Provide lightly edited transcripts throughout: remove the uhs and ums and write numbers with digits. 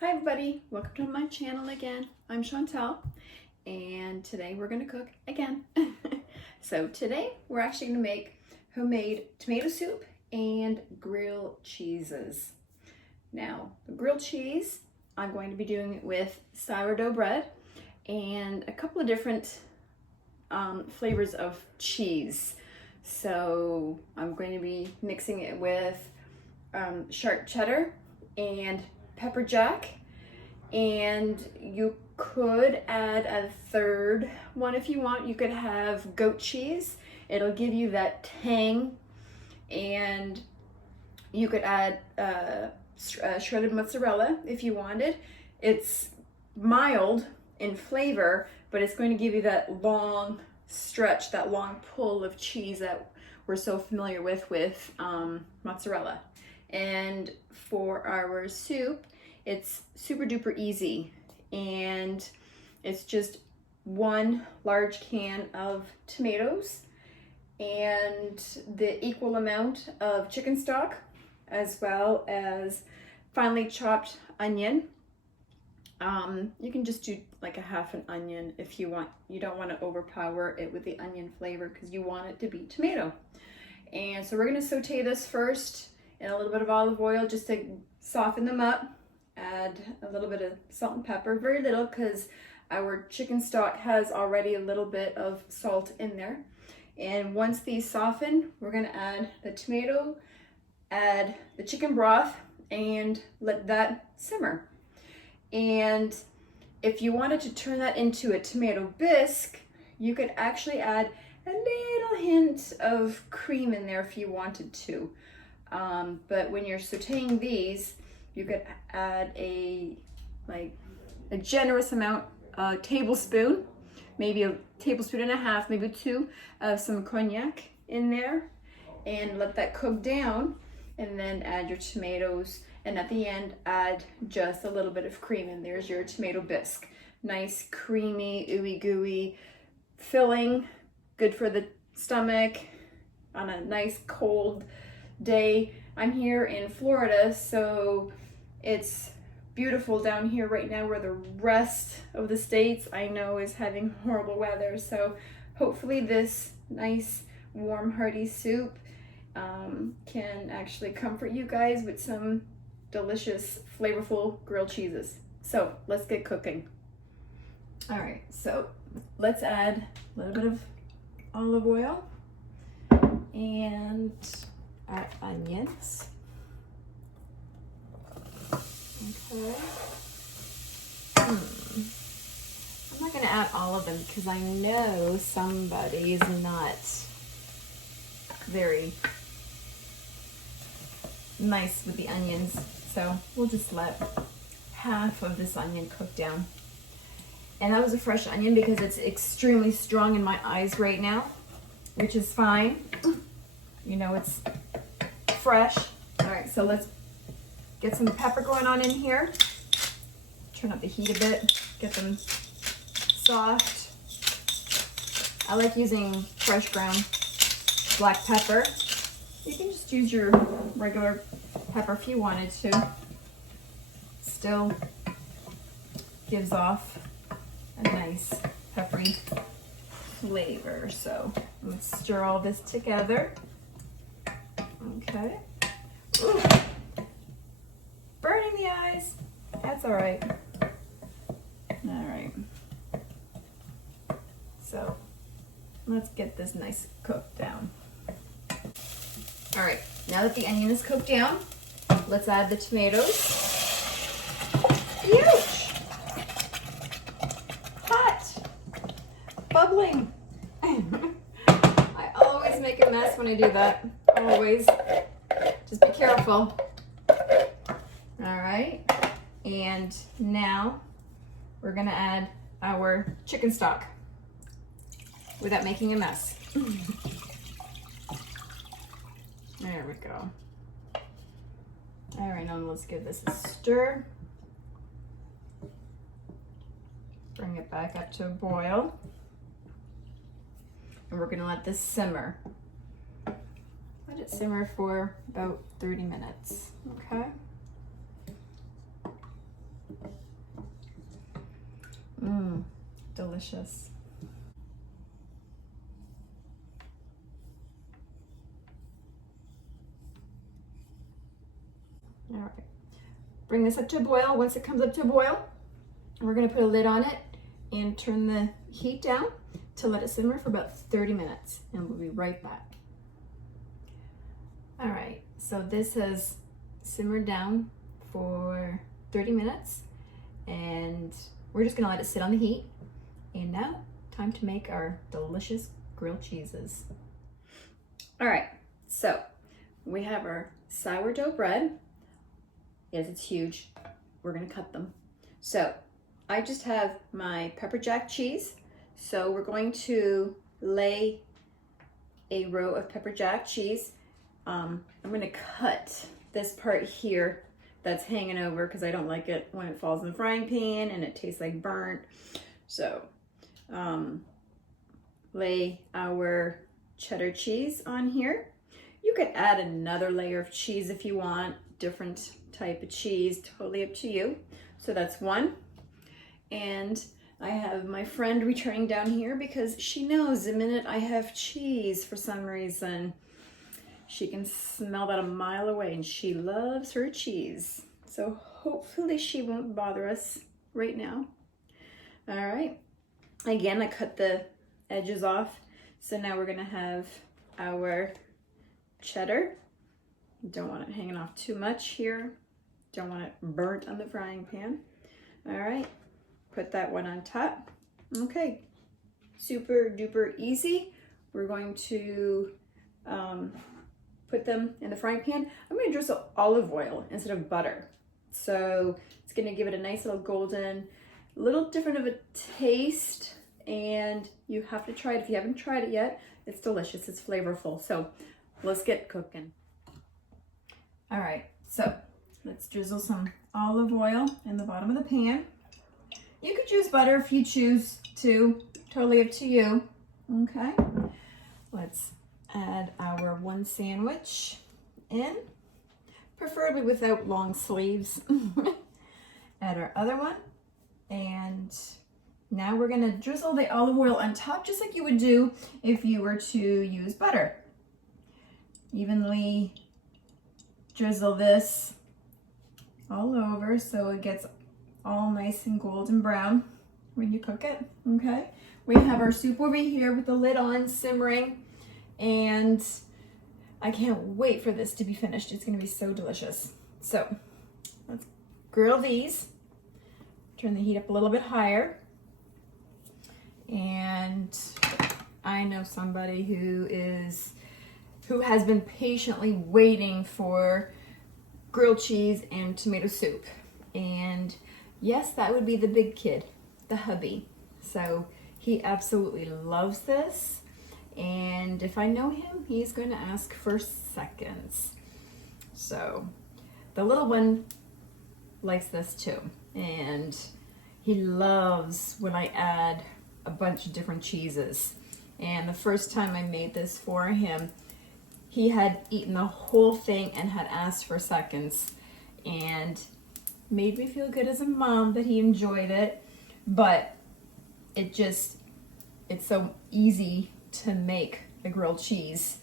Hi everybody, welcome to my channel again. I'm Chantel and today we're going to cook again. So today we're actually going to make homemade tomato soup and grilled cheeses. Now the grilled cheese, I'm going to be doing it with sourdough bread and a couple of different flavors of cheese. So I'm going to be mixing it with sharp cheddar and pepper jack, and you could add a third one if you want. You could have goat cheese, it'll give you that tang, and you could add shredded mozzarella if you wanted. It's mild in flavor, but it's going to give you that long stretch, that long pull of cheese that we're so familiar with mozzarella. And for our soup, it's super duper easy, and it's just one large can of tomatoes and the equal amount of chicken stock, as well as finely chopped onion. You can just do like a half an onion if you want. You don't want to overpower it with the onion flavor because you want it to be tomato. And so we're going to saute this first in a little bit of olive oil just to soften them up. Add a little bit of salt and pepper, very little, because our chicken stock has already a little bit of salt in there. And once these soften, we're going to add the tomato, add the chicken broth, and let that simmer. And if you wanted to turn that into a tomato bisque, you could actually add a little hint of cream in there if you wanted to. But when you're sauteing these, you could add a generous amount, a tablespoon, maybe a tablespoon and a half, maybe two, of some cognac in there, and let that cook down, and then add your tomatoes, and at the end add just a little bit of cream, and there's your tomato bisque. Nice creamy, ooey gooey filling, good for the stomach on a nice cold day. I'm here in Florida, so it's beautiful down here right now, where the rest of the states I know is having horrible weather. So hopefully this nice warm hearty soup can actually comfort you guys with some delicious flavorful grilled cheeses. So let's get cooking. All right, so let's add a little bit of olive oil and our onions. Okay. I'm not going to add all of them because I know somebody is not very nice with the onions, so we'll just let half of this onion cook down. And that was a fresh onion because it's extremely strong in my eyes right now, which is fine. You know, it's fresh. All right, so let's get some pepper going on in here. Turn up the heat a bit, get them soft. I like using fresh ground black pepper. You can just use your regular pepper if you wanted to. Still gives off a nice peppery flavor. So let's stir all this together. Okay. Ooh. Burning the eyes. That's all right. All right. So let's get this nice cooked down. All right, now that the onion is cooked down, let's add the tomatoes. Huge! Hot! Bubbling! I always make a mess when I do that. Always. Just be careful. All right, and now we're gonna add our chicken stock without making a mess. There we go. All right, now let's give this a stir. Bring it back up to a boil. And we're gonna let this simmer. Let it simmer for about 30 minutes, okay? delicious. All right, bring this up to a boil. Once it comes up to a boil, we're gonna put a lid on it and turn the heat down to let it simmer for about 30 minutes, and we'll be right back. All right, so this has simmered down for 30 minutes, and we're just gonna let it sit on the heat. And now, time to make our delicious grilled cheeses. All right, so we have our sourdough bread. Yes, it's huge. We're gonna cut them. So I just have my pepper jack cheese. So we're going to lay a row of pepper jack cheese. I'm gonna cut this part here that's hanging over because I don't like it when it falls in the frying pan and it tastes like burnt. So lay our cheddar cheese on here. You could add another layer of cheese if you want, different type of cheese, totally up to you. So that's one. And I have my friend returning down here because she knows the minute I have cheese, for some reason, she can smell that a mile away, and she loves her cheese. So hopefully she won't bother us right now. All right. Again, I cut the edges off. So now we're gonna have our cheddar. Don't want it hanging off too much here. Don't want it burnt on the frying pan. All right, put that one on top. Okay, super duper easy. We're going to put them in the frying pan. I'm gonna drizzle olive oil instead of butter. So it's gonna give it a nice little golden, little different of a taste, and you have to try it if you haven't tried it yet. It's delicious, it's flavorful. So let's get cooking. All right, so let's drizzle some olive oil in the bottom of the pan. You could use butter if you choose to, totally up to you. Okay, let's add our one sandwich in, preferably without long sleeves. Add our other one, and now we're gonna drizzle the olive oil on top just like you would do if you were to use butter. Evenly drizzle this all over so it gets all nice and golden brown when you cook it. Okay, we have our soup over here with the lid on, simmering, and I can't wait for this to be finished. It's gonna be so delicious. So let's grill these. Turn the heat up a little bit higher. And I know somebody who has been patiently waiting for grilled cheese and tomato soup. And yes, that would be the big kid, the hubby. So he absolutely loves this. And if I know him, he's going to ask for seconds. So the little one likes this too. And he loves when I add a bunch of different cheeses. And the first time I made this for him, he had eaten the whole thing and had asked for seconds, and made me feel good as a mom that he enjoyed it. But it's so easy to make the grilled cheese,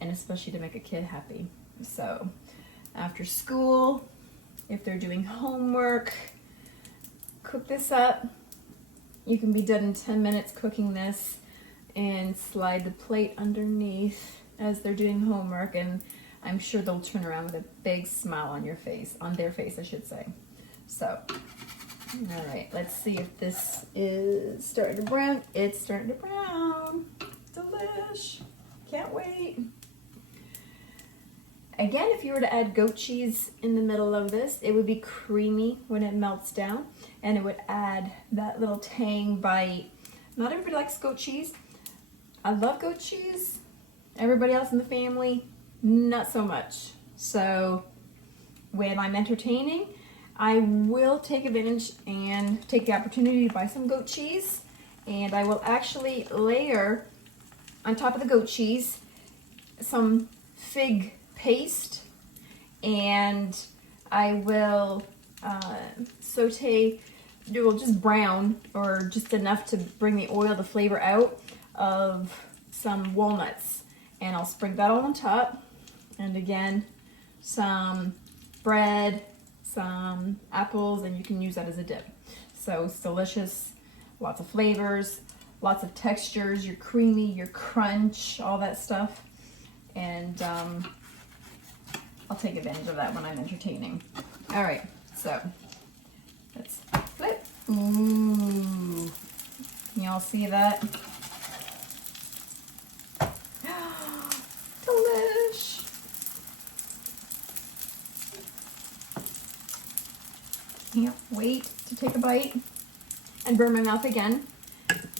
and especially to make a kid happy. So after school, if they're doing homework, cook this up. You can be done in 10 minutes cooking this, and slide the plate underneath as they're doing homework, and I'm sure they'll turn around with a big smile on their face, I should say. So, all right, let's see if this is starting to brown. It's starting to brown. Delish. Can't wait. Again, if you were to add goat cheese in the middle of this, it would be creamy when it melts down, and it would add that little tang bite. Not everybody likes goat cheese. I love goat cheese. Everybody else in the family, not so much. So when I'm entertaining, I will take advantage and take the opportunity to buy some goat cheese, and I will actually layer on top of the goat cheese some fig paste, and I will saute do just brown, or just enough to bring the oil, the flavor out of some walnuts. And I'll sprinkle that all on top. And again, some bread, some apples, and you can use that as a dip. So it's delicious, lots of flavors, lots of textures, your creamy, your crunch, all that stuff. And I'll take advantage of that when I'm entertaining. All right, so let's flip. Ooh, y'all see that? Delish. Can't wait to take a bite and burn my mouth again.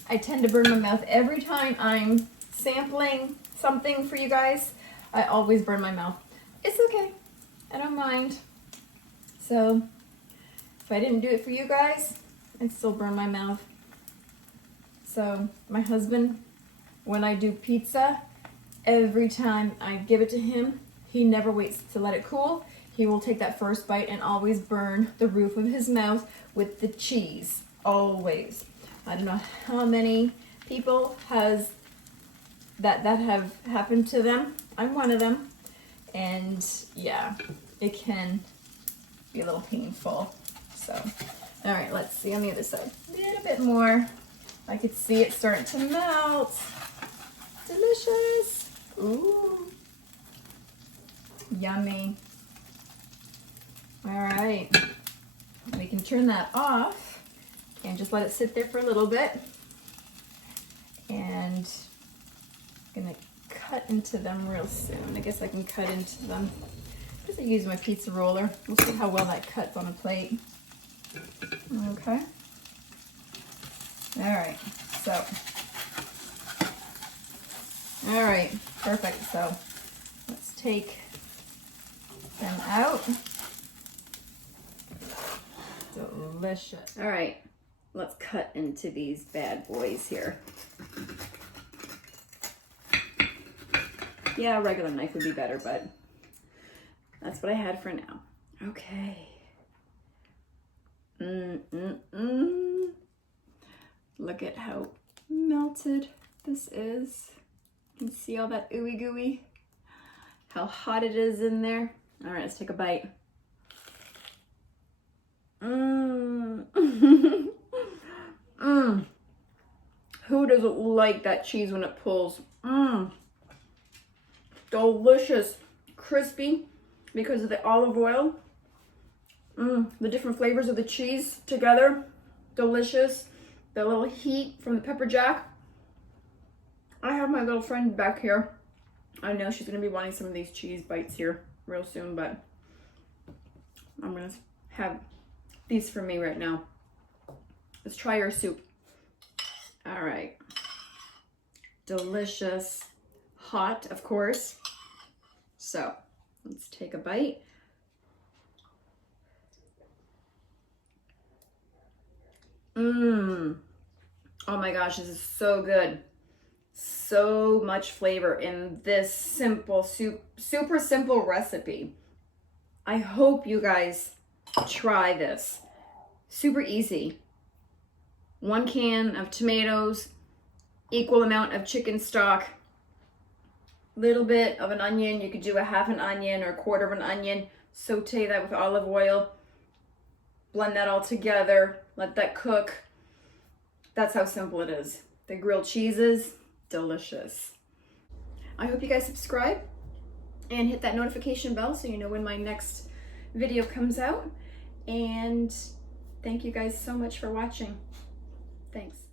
I tend to burn my mouth every time I'm sampling something for you guys. I always burn my mouth. It's okay. I don't mind. So if I didn't do it for you guys, I'd still burn my mouth. So my husband, when I do pizza, every time I give it to him, he never waits to let it cool. He will take that first bite and always burn the roof of his mouth with the cheese. Always. I don't know how many people has that have happened to them. I'm one of them. And yeah, it can be a little painful. So, all right, let's see on the other side. A little bit more. I could see it starting to melt. Delicious. Ooh. Yummy. All right. We can turn that off and just let it sit there for a little bit. And I'm gonna cut into them real soon. I guess I can cut into them. Just use my pizza roller. We'll see how well that cuts on a plate. Okay. All right. So. All right. Perfect. So let's take them out. Delicious. All right. Let's cut into these bad boys here. Yeah, a regular knife would be better, but that's what I had for now. Okay. Look at how melted this is. You can see all that ooey gooey. How hot it is in there. All right, let's take a bite. Who doesn't like that cheese when it pulls? Delicious, crispy because of the olive oil. The different flavors of the cheese together, delicious. The little heat from the pepper jack. I have my little friend back here. I know she's gonna be wanting some of these cheese bites here real soon, but I'm gonna have these for me right now. Let's try our soup. All right, delicious, hot, of course. So let's take a bite. Oh my gosh, this is so good. So much flavor in this simple soup, super simple recipe. I hope you guys try this. Super easy. 1 can of tomatoes, equal amount of chicken stock, little bit of an onion. You could do a half an onion or a quarter of an onion. Saute that with olive oil. Blend that all together. Let that cook. That's how simple it is. The grilled cheeses, delicious. I hope you guys subscribe and hit that notification bell so you know when my next video comes out. And thank you guys so much for watching. Thanks.